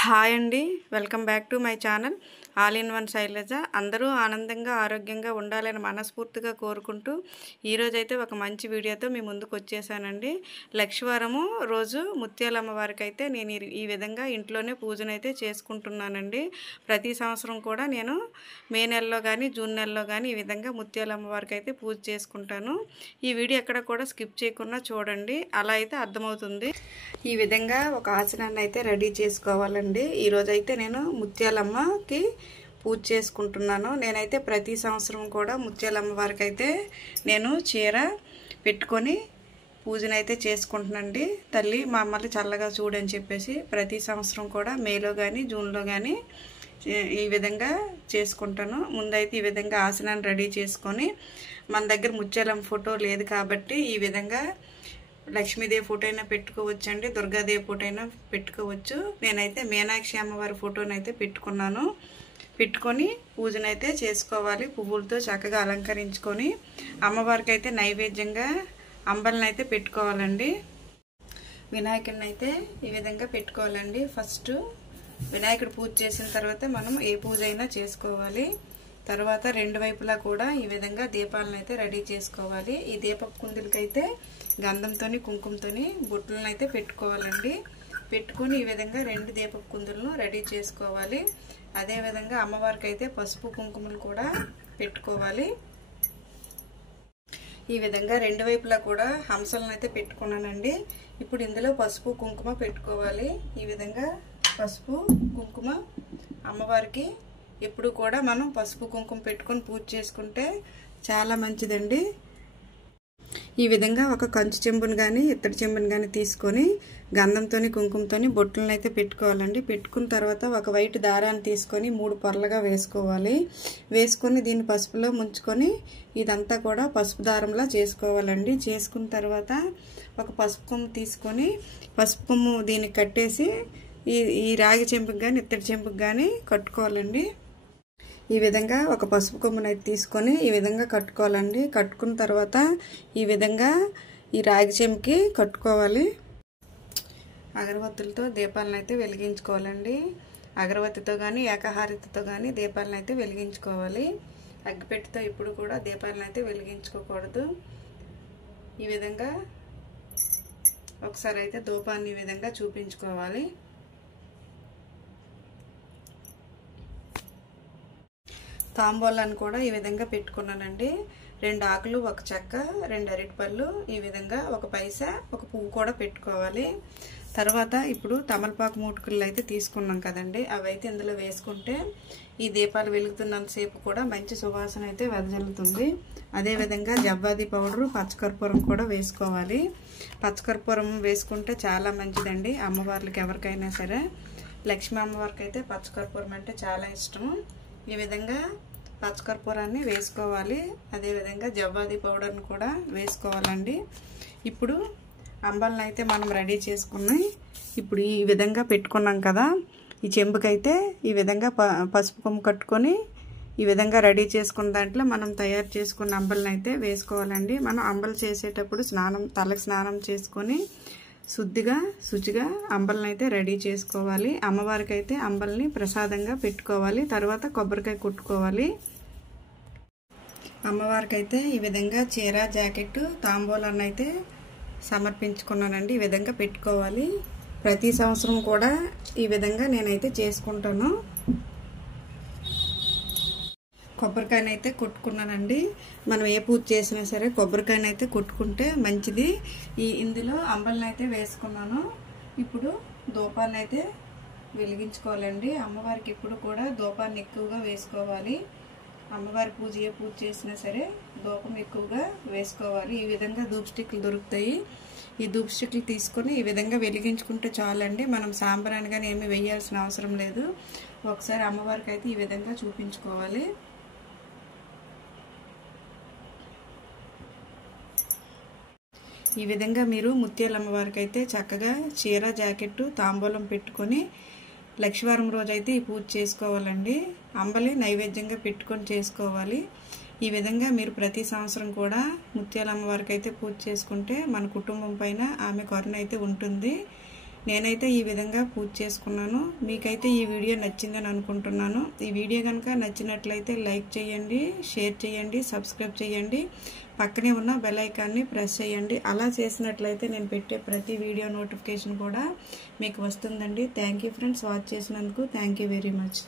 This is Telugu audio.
హాయ్ అండి, welcome back to my channel all in one Shailaja. అందరూ ఆనందంగా ఆరోగ్యంగా ఉండాలని మనస్ఫూర్తిగా కోరుకుంటూ ఈరోజైతే ఒక మంచి వీడియోతో మీ ముందుకు వచ్చేసానండి. లక్షవారము రోజు ముత్యాలమ్మ వారికి అయితే నేను ఈ విధంగా ఇంట్లోనే పూజనైతే చేసుకుంటున్నానండి. ప్రతి సంవత్సరం కూడా నేను మే నెలలో కానీ జూన్ నెలలో కానీ ఈ విధంగా ముత్యాలమ్మ వారికి అయితే పూజ చేసుకుంటాను. ఈ వీడియో ఎక్కడ కూడా స్కిప్ చేయకుండా చూడండి, అలా అయితే అర్థమవుతుంది. ఈ విధంగా ఒక ఆసనాన్ని అయితే రెడీ చేసుకోవాలండి. ఈరోజైతే నేను ముత్యాలమ్మకి పూజ చేసుకుంటున్నాను. నేనైతే ప్రతి సంవత్సరం కూడా ముత్యాలమ్మ వారికి అయితే నేను చీర పెట్టుకొని పూజనైతే చేసుకుంటున్నానండి. తల్లి మమ్మల్ని చల్లగా చూడని చెప్పేసి ప్రతి సంవత్సరం కూడా మేలో కానీ జూన్లో కానీ ఈ విధంగా చేసుకుంటాను. ముందైతే ఈ విధంగా ఆసనాన్ని రెడీ చేసుకొని, మన దగ్గర ముత్యాలమ్మ ఫోటో లేదు కాబట్టి ఈ విధంగా లక్ష్మీదేవి ఫోటో అయినా పెట్టుకోవచ్చండి, దుర్గాదేవి ఫోటో అయినా పెట్టుకోవచ్చు. నేనైతే మీనాక్షి అమ్మవారి ఫోటోనైతే పెట్టుకొని పూజనైతే చేసుకోవాలి. పువ్వులతో చక్కగా అలంకరించుకొని అమ్మవారికి అయితే నైవేద్యంగా అంబలిని అయితే పెట్టుకోవాలండి. వినాయకుడిని అయితే ఈ విధంగా పెట్టుకోవాలండి. ఫస్ట్ వినాయకుడు పూజ చేసిన తర్వాత మనం ఏ పూజ అయినా చేసుకోవాలి. తర్వాత రెండు వైపులా కూడా ఈ విధంగా దీపాలను అయితే రెడీ చేసుకోవాలి. ఈ దీపపు కుందులకైతే గంధంతోని కుంకుమతోని బొట్టులను అయితే పెట్టుకోవాలండి. పెట్టుకొని ఈ విధంగా రెండు దీపపు కుందులను రెడీ చేసుకోవాలి. అదేవిధంగా అమ్మవారికి అయితే పసుపు కుంకుమలు కూడా పెట్టుకోవాలి. ఈ విధంగా రెండు వైపులా కూడా హంసలను అయితే పెట్టుకున్నానండి. ఇప్పుడు ఇందులో పసుపు కుంకుమ పెట్టుకోవాలి. ఈ విధంగా పసుపు కుంకుమ అమ్మవారికి ఎప్పుడు కూడా మనం పసుపు కుంకుమ పెట్టుకొని పూజ చేసుకుంటే చాలా మంచిదండి. ఈ విధంగా ఒక కంచు చెంబును కానీ ఇత్తడి చెంబును కానీ తీసుకొని గంధంతోని కుంకుమతోని బొట్టులను అయితే పెట్టుకోవాలండి. పెట్టుకున్న తర్వాత ఒక వైట్ దారాన్ని తీసుకొని 3 పొరలుగా వేసుకోవాలి. వేసుకొని దీన్ని పసుపులో ముంచుకొని ఇదంతా కూడా పసుపు దారంలా చేసుకోవాలండి. చేసుకున్న తర్వాత ఒక పసుపు కొమ్ము తీసుకొని పసుపు కొమ్ము దీనికి కట్టేసి ఈ రాగి చెంబుకి కానీ ఇత్తడి చెంబుకి కానీ కట్టుకోవాలండి. ఈ విధంగా ఒక పసుపు కొమ్మును అయితే తీసుకొని ఈ విధంగా కట్టుకోవాలండి. కట్టుకున్న తర్వాత ఈ విధంగా ఈ రాగి చెంబుకి కట్టుకోవాలి. అగరవత్తులతో దీపాలను అయితే వెలిగించుకోవాలండి. అగరవత్తితో కానీ ఏకహారతితో కానీ దీపాలను అయితే వెలిగించుకోవాలి. అగ్గిపెట్టితో ఇప్పుడు కూడా దీపాలను అయితే వెలిగించుకోకూడదు. ఈ విధంగా ఒకసారి అయితే ధూపాన్ని ఈ విధంగా చూపించుకోవాలి. తాంబూలాన్ని కూడా ఈ విధంగా పెట్టుకున్నానండి. 2 ఆకులు, 1 చెక్క, 2 అరటిపళ్ళు, ఈ విధంగా 1 పైసా, 1 పువ్వు కూడా పెట్టుకోవాలి. తర్వాత ఇప్పుడు తమలపాకు మూటుకులు అయితే తీసుకున్నాం కదండి, అవైతే ఇందులో వేసుకుంటే ఈ దీపాలు వెలుగుతున్నంతసేపు కూడా మంచి సువాసన అయితే వెదజల్లుతుంది. అదేవిధంగా జవ్వాది పౌడరు, పచ్చకర్పూరం కూడా వేసుకోవాలి. పచ్చకర్పూరం వేసుకుంటే చాలా మంచిదండి అమ్మవార్లకి ఎవరికైనా సరే. లక్ష్మీ అమ్మవారికి అయితే పచ్చకర్పూరం అంటే చాలా ఇష్టం. ఈ విధంగా పచ్చకర్పూరాన్ని వేసుకోవాలి. అదేవిధంగా జవ్వాది పౌడర్ని కూడా వేసుకోవాలండి. ఇప్పుడు అంబలిని అయితే మనం రెడీ చేసుకున్నాం. ఇప్పుడు ఈ విధంగా పెట్టుకున్నాం కదా, ఈ చెంబుకైతే ఈ విధంగా పసుపు కొమ్ము కట్టుకొని ఈ విధంగా రెడీ చేసుకున్న దాంట్లో మనం తయారు చేసుకున్న అంబలిని అయితే వేసుకోవాలండి. మనం అంబలి చేసేటప్పుడు తలకు స్నానం చేసుకొని శుచిగా అంబలిని అయితే రెడీ చేసుకోవాలి. అమ్మవారికి అయితే అంబలిని ప్రసాదంగా పెట్టుకోవాలి. తర్వాత కొబ్బరికాయ కొట్టుకోవాలి. అమ్మవారికి అయితే ఈ విధంగా చీర, జాకెట్, తాంబూలాన్ని అయితే సమర్పించుకున్నానండి. ఈ విధంగా పెట్టుకోవాలి. ప్రతి సంవత్సరం కూడా ఈ విధంగా నేనైతే చేసుకుంటాను. కొబ్బరికాయనైతే కొట్టుకున్నానండి. మనం ఏ పూజ చేసినా సరే కొబ్బరికాయనైతే కొట్టుకుంటే మంచిది. ఇందులో అంబలిని అయితే వేసుకున్నాను. ఇప్పుడు ధూపాన్ని అయితే వెలిగించుకోవాలండి. అమ్మవారికి ఇప్పుడు కూడా ధూపాన్ని ఎక్కువగా వేసుకోవాలి. అమ్మవారి ఏ పూజ చేసినా సరే ధూపం ఎక్కువగా వేసుకోవాలి. ఈ విధంగా ధూప్ స్టిక్లు దొరుకుతాయి. ఈ ధూప్ స్టిక్లు తీసుకొని ఈ విధంగా వెలిగించుకుంటే చాలండి. మనం సాంబ్రాణి కానీ ఏమీ వేయాల్సిన అవసరం లేదు. ఒకసారి అమ్మవారికి అయితే ఈ విధంగా చూపించుకోవాలి. ఈ విధంగా మీరు ముత్యాలమ్మ వారికి అయితే చక్కగా చీర, జాకెట్టు, తాంబూలం పెట్టుకొని లక్షవారం రోజైతే ఈ పూజ చేసుకోవాలండి. అంబలి నైవేద్యంగా పెట్టుకొని చేసుకోవాలి. ఈ విధంగా మీరు ప్రతి సంవత్సరం కూడా ముత్యాలమ్మ వారికి అయితే పూజ చేసుకుంటే మన కుటుంబం పైన ఆమె కరుణ అయితే ఉంటుంది. నేనైతే ఈ విధంగా పూజ చేసుకున్నాను. మీకైతే ఈ వీడియో నచ్చిందని అనుకుంటున్నాను. ఈ వీడియో కనుక నచ్చినట్లయితే లైక్ చేయండి, షేర్ చేయండి, సబ్స్క్రైబ్ చేయండి, పక్కనే ఉన్న బెల్ ఐకాన్ని ప్రెస్ చేయండి. అలా చేసినట్లయితే నేను పెట్టే ప్రతి వీడియో నోటిఫికేషన్ కూడా మీకు వస్తుందండి. థ్యాంక్ యూ ఫ్రెండ్స్, వాచ్ చేసినందుకు థ్యాంక్ యూ వెరీ మచ్.